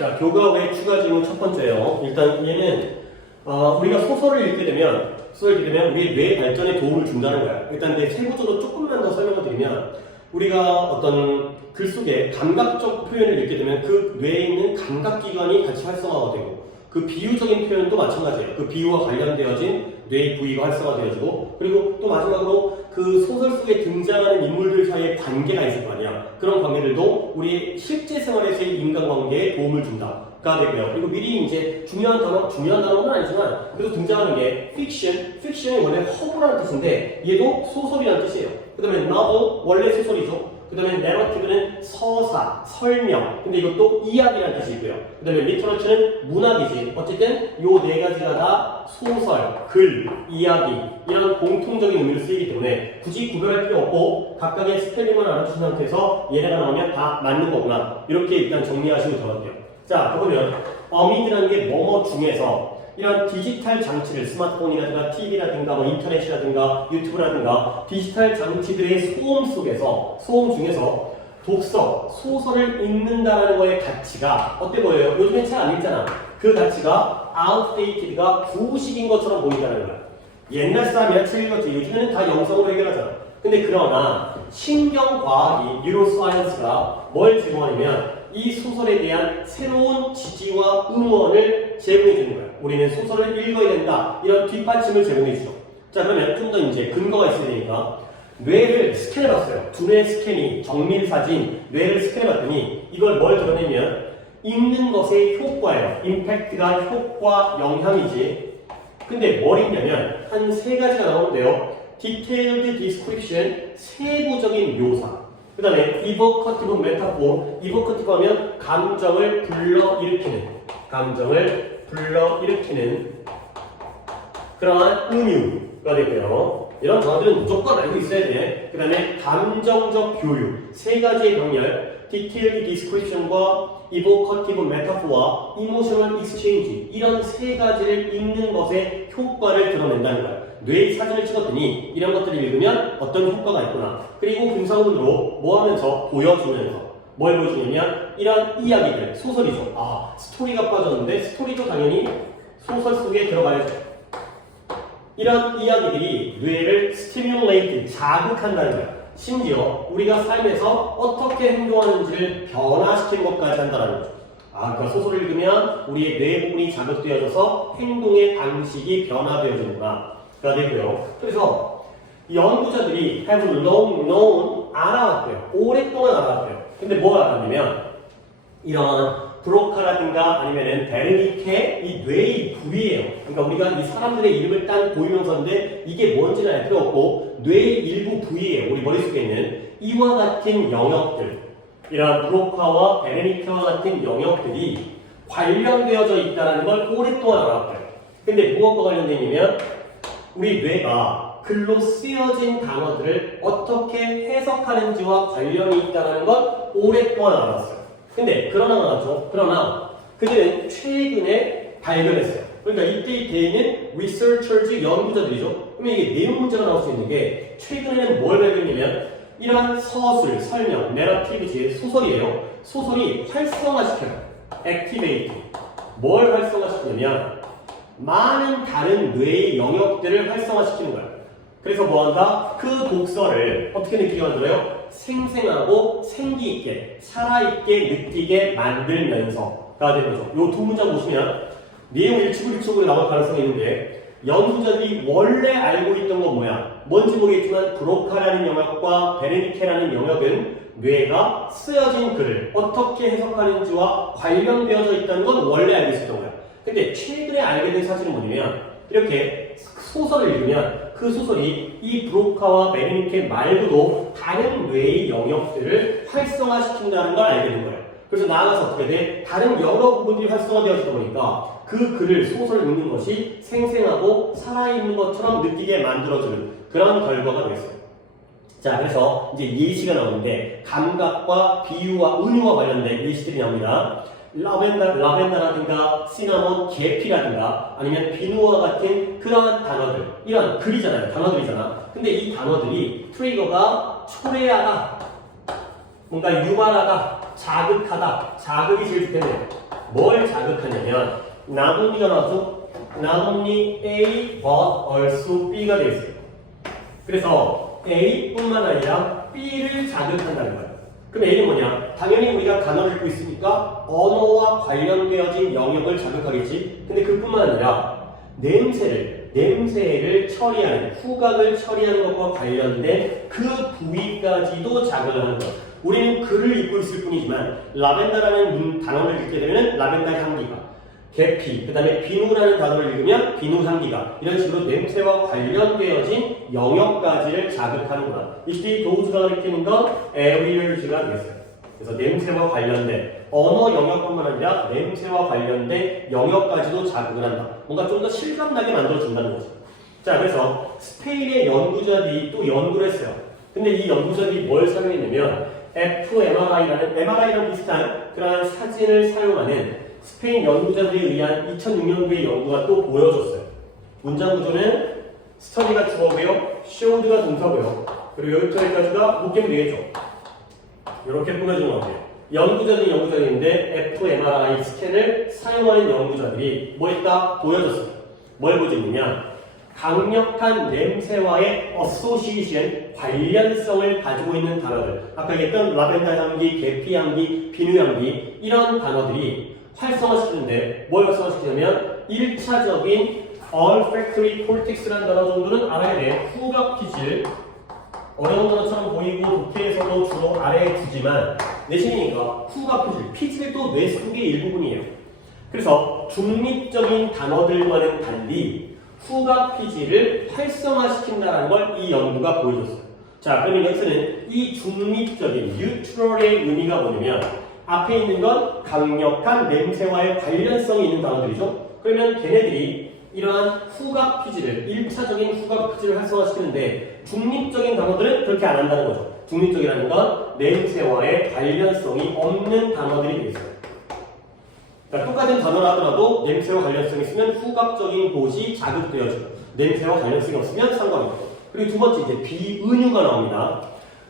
자, 교과 외 추가 질문 첫 번째요. 일단 얘는 우리가 소설을 읽게 되면 우리의 뇌 발전에 도움을 준다는 거야. 일단 내 세부적으로 조금만 더 설명을 드리면 우리가 어떤 글 속에 감각적 표현을 읽게 되면 그 뇌에 있는 감각기관이 같이 활성화가 되고 그 비유적인 표현도 마찬가지예요. 그 비유와 관련되어진 뇌의 부위가 활성화되어지고 그리고 또 마지막으로 그 소설 속에 등장하는 인물들 사이에 관계가 있을 거 아니야. 그런 관계들도 우리 실제 생활에서의 인간관계에 도움을 준다가 되고요. 그리고 미리 이제 중요한 단어는 아니지만 그래도 등장하는 게 픽션이 원래 허구라는 뜻인데 얘도 소설이라는 뜻이에요. 그 다음에 novel 원래 소설이죠. 그 다음에 narrative는 서사, 설명. 근데 이것도 이야기라는 뜻이 있고요. 그 다음에 literature는 문학이지. 어쨌든 요 네 가지가 다 소설, 글, 이야기 이런 공통적인 의미로 쓰이기 때문에 굳이 구별할 필요 없고 각각의 스펠링만 알아주신 상태에서 얘네가 나오면 다 맞는 거구나. 이렇게 일단 정리하시고 들어갈게요. 자, 그러면 amid라는 게 뭐뭐 중에서 이런 디지털 장치를 스마트폰이라든가 TV라든가 뭐 인터넷이라든가 유튜브라든가 디지털 장치들의 소음 중에서 독서, 소설을 읽는다는 거의 가치가 어때 보여요? 요즘엔 잘 안 읽잖아. 그 가치가 outdated가 구식인 것처럼 보인다는 거야. 옛날 사람이야 책 읽었지. 요즘에는 다 영상으로 해결하잖아. 근데 그러나 신경과학이 뉴로사이언스가 뭘 제공하냐면 이 소설에 대한 새로운 지지와 응원을 제공해 주는 거야. 우리는 소설을 읽어야 된다. 이런 뒷받침을 제공해 주죠. 자, 그러면 좀 더 이제 근거가 있어야 되니까 뇌를 스캔해 봤어요. 두뇌 스캔이 정밀 사진, 뇌를 스캔해 봤더니 이걸 뭘 드러내면 읽는 것의 효과예요. 임팩트가 효과, 영향이지. 근데 뭘 읽냐면 한 세 가지가 나오는데요. Detailed description, 세부적인 묘사. 그 다음에 evocative metaphor, evocative 하면 감정을 불러일으키는 그러한 은유가 되고요. 이런 단어들은 무조건 알고 있어야 돼. 그 다음에 감정적 교육, 세 가지의 병렬, detailed description과 evocative metaphor와 emotional exchange 이런 세 가지를 읽는 것의 효과를 드러낸다는 거야. 뇌의 사진을 찍었더니 이런 것들을 읽으면 어떤 효과가 있구나. 그리고 분석으로 뭐 하면서 보여주면서 뭘 보여주냐면 이런 이야기들, 소설이죠. 아, 스토리가 빠졌는데 스토리도 당연히 소설 속에 들어가야죠. 이런 이야기들이 뇌를 스티뮬레이트, 자극한다는 거야. 심지어 우리가 삶에서 어떻게 행동하는지를 변화시키는 것까지 한다는 거죠. 아, 그러니까 소설을 읽으면 우리의 뇌 부분이 자극되어져서 행동의 방식이 변화되어지는구나. 가 되고요. 그래서 연구자들이 have long known 알아왔대요. 오랫동안 알아왔대요. 근데 뭘 알았냐면 이런 브로카라든가 아니면은 베르니케 이 뇌의 부위예요. 그러니까 우리가 이 사람들의 이름을 딴 고유명사인데 이게 뭔지는 알 필요 없고 뇌의 일부 부위예요. 우리 머릿속에 있는 이와 같은 영역들, 이런 브로카와 베르니케와 같은 영역들이 관련되어져 있다는 걸 오랫동안 알았대요. 근데 무엇과 관련되냐면 우리 뇌가 글로 쓰여진 단어들을 어떻게 해석하는지와 관련이 있다는 걸 오랫동안 알았어요. 근데 그러나 그들은 최근에 발견했어요. 그러니까 이때 대인은 researchers 연구자들이죠. 그러면 이게 내용 문제가 나올 수 있는 게 최근에는 뭘 발견했냐면 이러한 서술, 설명, 내러티브지 소설이에요. 소설이 활성화시켜요. activate. 뭘 활성화시키냐면 많은 다른 뇌의 영역들을 활성화시키는 거야. 그래서 뭐한다? 그 독서를 어떻게 느끼게 만들어요? 생생하고 생기있게, 살아있게 느끼게 만들면서가 되는 거죠. 이 두 문장 보시면 내용 일치구일치구로 나올 가능성이 있는데 연구자들이 원래 알고 있던 건 뭐야? 뭔지 모르겠지만 브로카라는 영역과 베르니케라는 영역은 뇌가 쓰여진 글을 어떻게 해석하는지와 관련되어져 있다는 건 원래 알고 있었던 거야. 근데 최근에 알게 된 사실은 뭐냐면 이렇게 소설을 읽으면 그 소설이 이 브로카와 베르니케 말고도 다른 뇌의 영역들을 활성화시킨다는 걸 알게 된 거예요. 그래서 나아가서 어떻게 돼? 다른 여러 부분들이 활성화되어지다 보니까 그 글을 소설을 읽는 것이 생생하고 살아있는 것처럼 느끼게 만들어주는 그런 결과가 되겠어요. 자, 그래서 이제 예시가 나오는데 감각과 비유와 은유와 관련된 예시들이 나옵니다. 라벤더라든가 시나몬, 계피라든가 아니면 비누와 같은 그러한 단어들, 이런 글이잖아요. 단어들이잖아. 근데 이 단어들이 트리거가 초래하다, 뭔가 유발하다, 자극하다, 자극이 제일 좋겠네요. 뭘 자극하냐면 not only A but also B가 되어 있어요. 그래서 A뿐만 아니라 B를 자극한다는 거예요. 그럼 A는 뭐냐? 당연히 우리가 단어를 읽고 있으니까 언어와 관련되어진 영역을 자극하겠지. 근데 그뿐만 아니라 냄새를 처리하는, 후각을 처리하는 것과 관련된 그 부위까지도 자극을 하는 거예요. 우리는 글을 읽고 있을 뿐이지만 라벤더라는 단어를 읽게 되면 라벤더 향기가, 계피, 그 다음에 비누라는 단어를 읽으면 비누 향기가, 이런 식으로 냄새와 관련되어진 영역까지를 자극하는구나. 이때 도우즈가 가리키는 건 areas가 되겠어요. 그래서 냄새와 관련된 언어 영역뿐만 아니라 냄새와 관련된 영역까지도 자극을 한다. 뭔가 좀 더 실감나게 만들어준다는 거죠. 자, 그래서 스페인의 연구자들이 또 연구를 했어요. 근데 이 연구자들이 뭘 사용했냐면 fMRI라는 MRI랑 비슷한 그러한 사진을 사용하는 스페인 연구자들에 의한 2006년도의 연구가 또 보여줬어요. 문장 구조는 스터디가 주어고요, showed가 동사고요. 그리고 여기까지가 목격 되겠죠. 이렇게 꾸며준 것 같아요. 연구자들인데 fMRI 스캔을 사용하는 연구자들이 뭐 했다? 보여줬어요. 뭘 보여줬느냐? 강력한 냄새와의 association, 관련성을 가지고 있는 단어들. 아까 얘기했던 라벤더 향기, 계피 향기, 비누 향기, 이런 단어들이 활성화시키는데 뭘 활성화시키냐면 1차적인 olfactory cortex라는 단어 정도는 알아야 돼. 후각 피질. 어려운 단어처럼 보이고 독해에서도 주로 아래에 두지만 내신이니까 후각 피질도 뇌 속의 일부분이에요. 그래서 중립적인 단어들과는 달리 후각 피질을 활성화시킨다는 걸 이 연구가 보여줬어요. 자, 그러면 여기서는 이 중립적인 뉴트럴의 의미가 뭐냐면 앞에 있는 건 강력한 냄새와의 관련성이 있는 단어들이죠. 그러면 걔네들이 이러한 후각 피질을, 1차적인 후각 피질을 활성화시키는데 중립적인 단어들은 그렇게 안 한다는 거죠. 중립적이라는 건 냄새와의 관련성이 없는 단어들이 되겠어요. 자, 똑같은 단어라 하더라도 냄새와 관련성이 있으면 후각적인 곳이 자극되어지고 냄새와 관련성이 없으면 상관없고. 그리고 두 번째 이제 비은유가 나옵니다.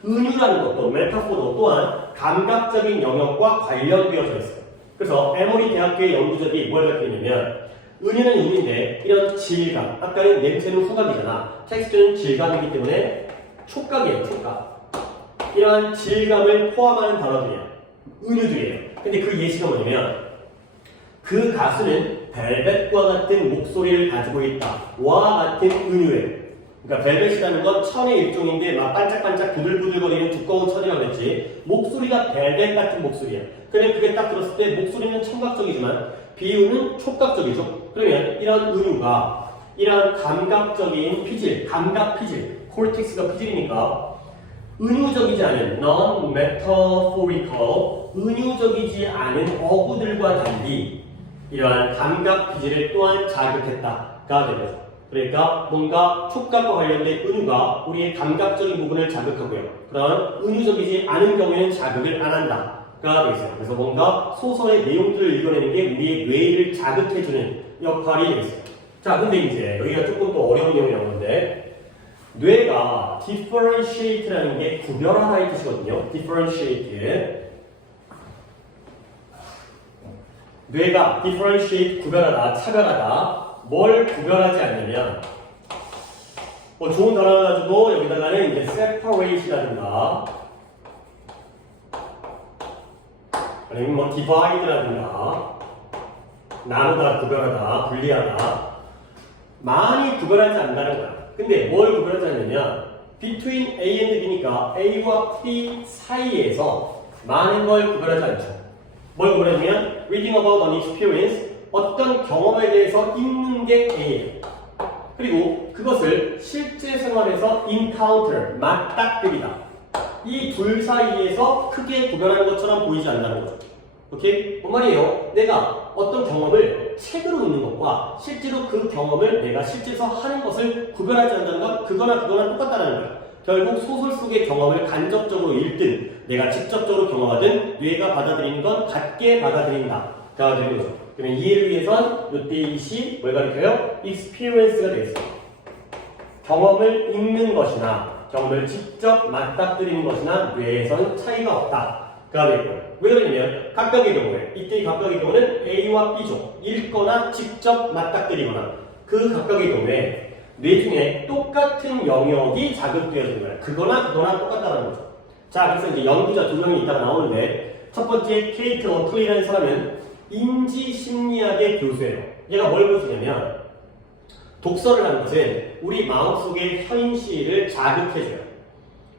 은유라는 것도 메타포도 또한 감각적인 영역과 관련되어져 있어요. 그래서 에머리 대학교의 연구자들이 뭘 밝혔냐면 은유는 은인데 이런 질감, 아까는 냄새는 후각이잖아. 텍스트는 질감이기 때문에 촉각이에요. 촉각. 이러한 질감을 포함하는 단어들이야. 은유들이에요. 근데 그 예시가 뭐냐면 그 가수는 벨벳과 같은 목소리를 가지고 있다. 와 같은 은유예요. 그러니까 벨벳이라는 건 천의 일종인데 막 반짝반짝 부들부들거리는 두꺼운 천이라고 했지. 목소리가 벨벳 같은 목소리야. 근데 그게 딱 들었을 때 목소리는 청각적이지만 비유는 촉각적이죠. 그러면 이런 은유가 이런 감각적인 피질, 감각 피질, 콜텍스가 피질이니까 은유적이지 않은 non-metaphorical, 은유적이지 않은 어구들과 달리 이러한 감각 피질을 또한 자극했다가 되죠. 그러니까 뭔가 촉각과 관련된 은유가 우리의 감각적인 부분을 자극하고요. 그런 은유적이지 않은 경우에는 자극을 안 한다가 되겠어요. 그래서 뭔가 소설의 내용들을 읽어내는 게 우리의 뇌를 자극해주는 역할이 되겠어요. 자, 근데 이제 여기가 조금 더 어려운 내용이 나오는데 뇌가 differentiate라는 게 구별하다의 뜻이거든요. differentiate. 뇌가 differentiate, 구별하다, 차별하다. 뭘 구별하지 않냐면 뭐 좋은 단어 가지고 여기다가는 이제 separate라든가 아니면 뭐 divide라든가 나누다, 구별하다, 분리하다 많이 구별하지 않는다는 거야. 근데 뭘 구별하지 않냐면 between A and B니까 A와 B 사이에서 많은 걸 구별하지 않죠. 뭘 구별하냐면 reading about an experience, 어떤 경험에 대해서 읽는 게 A예요. 그리고 그것을 실제 생활에서 encounter, 맞닥뜨리다. 이 둘 사이에서 크게 구별하는 것처럼 보이지 않는다는 거죠. 오케이? 뭔 말이에요? 내가 어떤 경험을 책으로 읽는 것과 실제로 그 경험을 내가 실제로 하는 것을 구별하지 않는다는 건 그거나 똑같다는 거예요. 결국 소설 속의 경험을 간접적으로 읽든 내가 직접적으로 경험하든 뇌가 받아들이는 건 같게 받아들인다가 되는 거죠. 그러면 이해를 위해선 이때 이 시 뭘 가리켜요? experience가 되겠어요. 경험을 읽는 것이나 경험을 직접 맞닥뜨리는 것이나 뇌에선 차이가 없다. 되고요. 왜 그러냐면 각각의 경우에 이때 각각의 경우는 A와 B죠. 읽거나 직접 맞닥뜨리거나 그 각각의 경우에 뇌 중에 똑같은 영역이 자극되어지는 거예요. 그거나 똑같다는 거죠. 자, 그래서 이제 연구자 두 명이 이따가 나오는데 첫 번째 케이트 어플리라는 사람은 인지심리학의 교수예요. 얘가 뭘 보여주냐면 독서를 하는 것은 우리 마음속의 현실을 자극해줘요.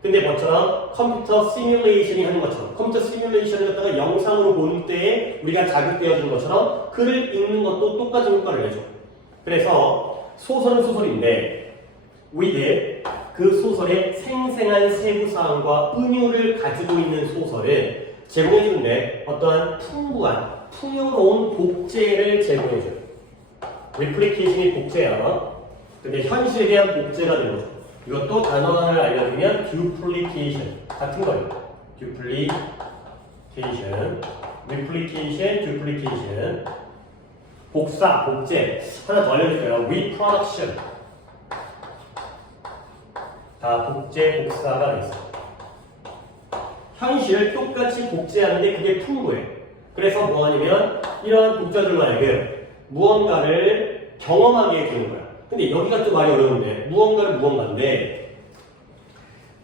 근데 뭐처럼 컴퓨터 시뮬레이션이 하는 것처럼 컴퓨터 시뮬레이션을 갖다가 영상으로 보는 때에 우리가 자극되어지는 것처럼 글을 읽는 것도 똑같은 효과를 내죠. 그래서 소설은 소설인데 with 그 소설의 생생한 세부사항과 은유를 가지고 있는 소설을 제공해주는데 어떠한 풍부한 풍요로운 복제를 제공해줘요. 리플리케이션이 복제야. 근데 현실에 대한 복제가 되는 거죠. 이것도 단어 하나를 알려드리면 duplication 같은 거예요. duplication, replication, duplication. 복사, 복제. 하나 더 알려줄게요. reproduction. 다 복제, 복사가 있어요. 현실을 똑같이 복제하는데 그게 풍부해. 그래서 뭐 하냐면 이런 독자들만 하여금 무언가를 경험하게 해주는 거야. 근데 여기가 또 말이 어려운데 무언가인데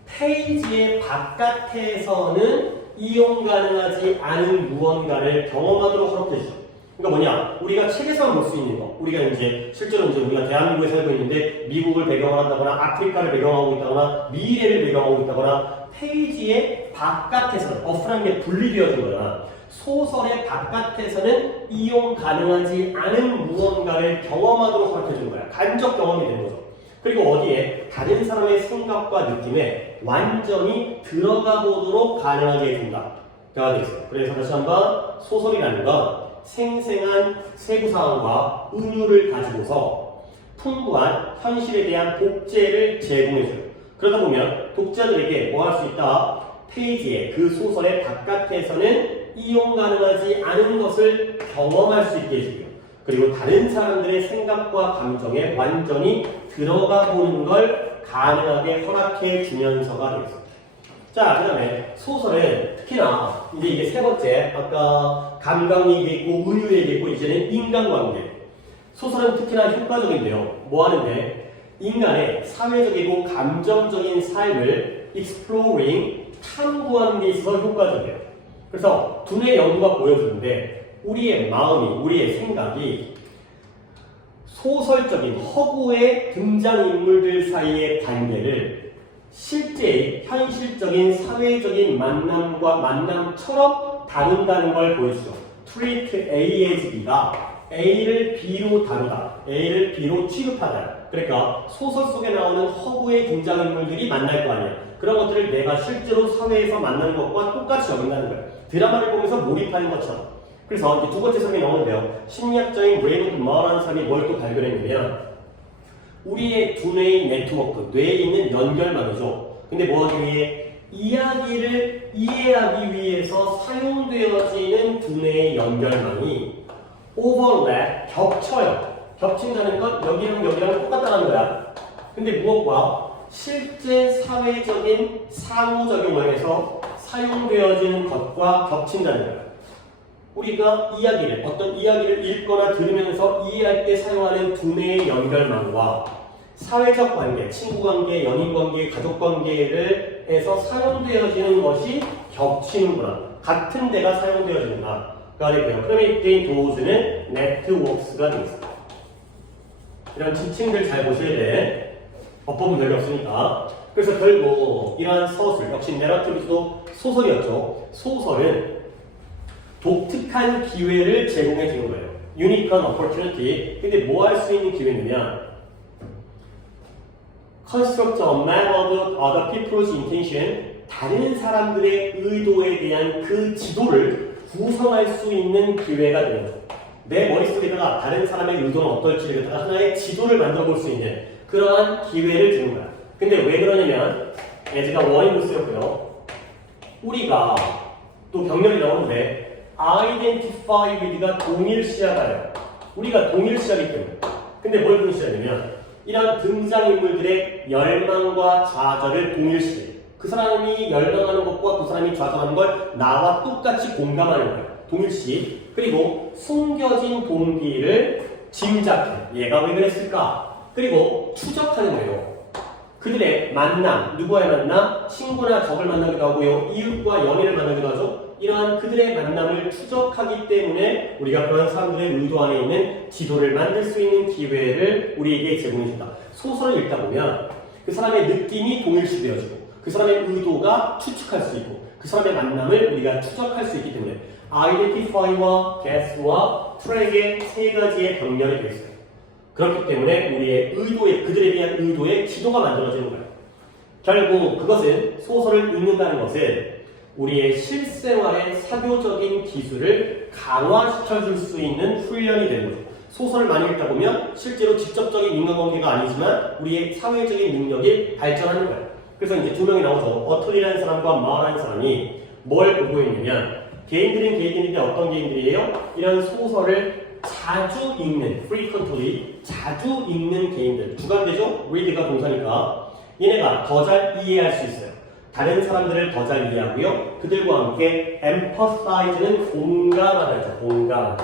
페이지의 바깥에서는 이용 가능하지 않은 무언가를 경험하도록 허락해주죠. 그러니까 뭐냐? 우리가 책에서만 볼 수 있는 거. 우리가 이제 실제로 이제 우리가 대한민국에 살고 있는데 미국을 배경으로 한다거나 아프리카를 배경하고 있다거나 미래를 배경하고 있다거나 페이지의 바깥에서는 어프라는 게 분리되어진 거잖아. 소설의 바깥에서는 이용 가능하지 않은 무언가를 경험하도록 허락해주는 거야. 간접 경험이 되는 거죠. 그리고 어디에 다른 사람의 생각과 느낌에 완전히 들어가 보도록 가능하게 해준다. 가 되어 있어요. 그래서 다시 한번 소설이라는 건 생생한 세부사항과 은유를 가지고서 풍부한 현실에 대한 복제를 제공해줘요. 그러다 보면 독자들에게 뭐 할 수 있다? 페이지에 그 소설의 바깥에서는 이용 가능하지 않은 것을 경험할 수 있게 해주고요. 그리고 다른 사람들의 생각과 감정에 완전히 들어가 보는 걸 가능하게 허락해 주면서가 되겠습니다. 자, 그 다음에 소설은 특히나 이제 이게 세 번째, 아까 감각 얘기했고 은유 얘기했고 이제는 인간관계. 소설은 특히나 효과적인데요. 뭐 하는데 인간의 사회적이고 감정적인 삶을 exploring, 탐구하는 데 있어서 효과적이에요. 그래서 두뇌 연구가 보여주는데 우리의 마음이, 우리의 생각이 소설적인 허구의 등장인물들 사이의 관계를 실제의 현실적인 사회적인 만남처럼 다룬다는 걸 보여주죠. treat A as B가 A를 B로 다루다, A를 B로 취급하다. 그러니까 소설 속에 나오는 허구의 등장인물들이 만날 거 아니야. 그런 것들을 내가 실제로 사회에서 만나는 것과 똑같이 여긴다는 거예요. 드라마를 보면서 몰입하는 것처럼. 그래서 이제 두 번째 설명이 나오는데요. 심리학자인 레이먼드 머라는 사람이 뭘 또 발견했냐면 우리의 두뇌의 네트워크, 뇌에 있는 연결망이죠. 근데 뭐 하기 위해? 이야기를 이해하기 위해서 사용되어지는 두뇌의 연결망이 오버랩, 겹쳐요. 겹친다는 건 여기랑 여기랑 똑같다는 거야. 근데 무엇과? 실제 사회적인 상호작용을 해서 사용되어지는 것과 겹친다는 거야. 우리가 이야기를, 어떤 이야기를 읽거나 들으면서 이해할 때 사용하는 두뇌의 연결망과 사회적 관계, 친구관계, 연인관계, 가족관계를 해서 사용되어지는 것이 겹치는구나. 같은 데가 사용되어지는구나. 가 되고요. 그러면 이때 도우즈는 네트워크스가 되겠습니다. 이런 지침들 잘 보셔야 돼. 법법은 별로 없으니까. 그래서 결국 이러한 서술, 역시 내러티브도 소설이었죠. 소설은 독특한 기회를 제공해 주는 거예요. 유니크한 opportunity. 근데 뭐 할 수 있는 기회냐면 construct a map of other people's intention. 다른 사람들의 의도에 대한 그 지도를 구성할 수 있는 기회가 되는 거죠. 내 머릿속에다가 다른 사람의 의도는 어떨지를 갖다가 하나의 지도를 만들어 볼 수 있는 그러한 기회를 주는 거야. 근데 왜 그러냐면 제가 원인도 쓰였고요. 우리가 또 병렬이 나오는데 identify with가 동일시하다요. 우리가 동일시하기 때문에. 근데 뭘 동일시하냐면 이런 등장인물들의 열망과 좌절을 동일시해요. 그 사람이 열망하는 것과 그 사람이 좌절하는 걸 나와 똑같이 공감하는 거예요. 동일시. 그리고 숨겨진 동기를 짐작해. 얘가 왜 그랬을까? 그리고 추적하는 거예요. 그들의 만남, 누구와의 만남? 친구나 적을 만나기도 하고요. 이웃과 연인을 만나기도 하죠. 이러한 그들의 만남을 추적하기 때문에 우리가 그런 사람들의 의도 안에 있는 지도를 만들 수 있는 기회를 우리에게 제공해준다. 소설을 읽다 보면 그 사람의 느낌이 동일시되어지고 그 사람의 의도가 추측할 수 있고 그 사람의 만남을 우리가 추적할 수 있기 때문에 identify와 guess와 track의 세 가지의 병렬이 되어 있어요. 그렇기 때문에 우리의 의도에, 그들에 대한 의도의 지도가 만들어지는 거예요. 결국 그것은 소설을 읽는다는 것은 우리의 실생활의 사교적인 기술을 강화시켜줄 수 있는 훈련이 되는 거죠. 소설을 많이 읽다 보면 실제로 직접적인 인간관계가 아니지만 우리의 사회적인 능력이 발전하는 거예요. 그래서 이제 두 명이 나오죠. 어틀이라는 사람과 마라는 사람이 뭘 보고 있냐면 개인들은 개인들인데 어떤 개인들이에요? 이런 소설을 자주 읽는, frequently 자주 읽는 개인들. 주관되죠? read가 동사니까 얘네가 더 잘 이해할 수 있어요. 다른 사람들을 더 잘 이해하고요. 그들과 함께 empathize는 공감하다죠. 공감.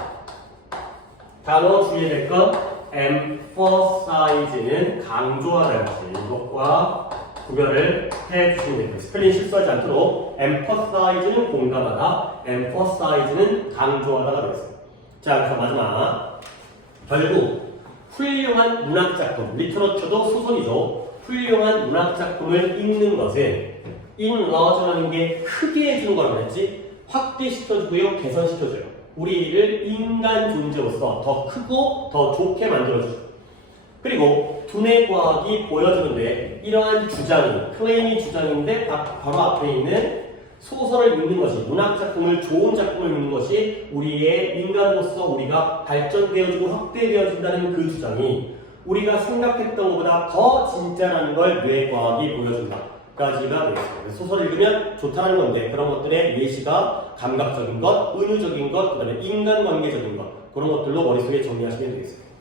단어 주의해야 될 건 emphasize는 강조하다는 것이 이것과 구별을 해주시면 됩니다. 스펠링 실수하지 않도록 emphasize는 공감하다, emphasize는 강조하다가 되겠습니다. 자, 그래서 마지막 결국 훌륭한 문학작품, 리터러처도 소설이죠. 훌륭한 문학작품을 읽는 것은 enlarge라는 게 크게 해주는 거라고 했지 확대시켜주고요, 개선시켜줘요. 우리를 인간 존재로서 더 크고 더 좋게 만들어주죠. 그리고 두뇌 과학이 보여주는데 이러한 주장이, 클레임이 주장인데 바로 앞에 있는 소설을 읽는 것이, 문학작품을, 좋은 작품을 읽는 것이 우리의 인간으로서 우리가 발전되어지고 확대되어진다는 그 주장이 우리가 생각했던 것보다 더 진짜라는 걸 뇌과학이 보여준다. 까지가 되겠습니다. 소설을 읽으면 좋다는 건데 그런 것들의 예시가 감각적인 것, 은유적인 것, 그 다음에 인간관계적인 것 그런 것들로 머릿속에 정리하시면 되겠습니다.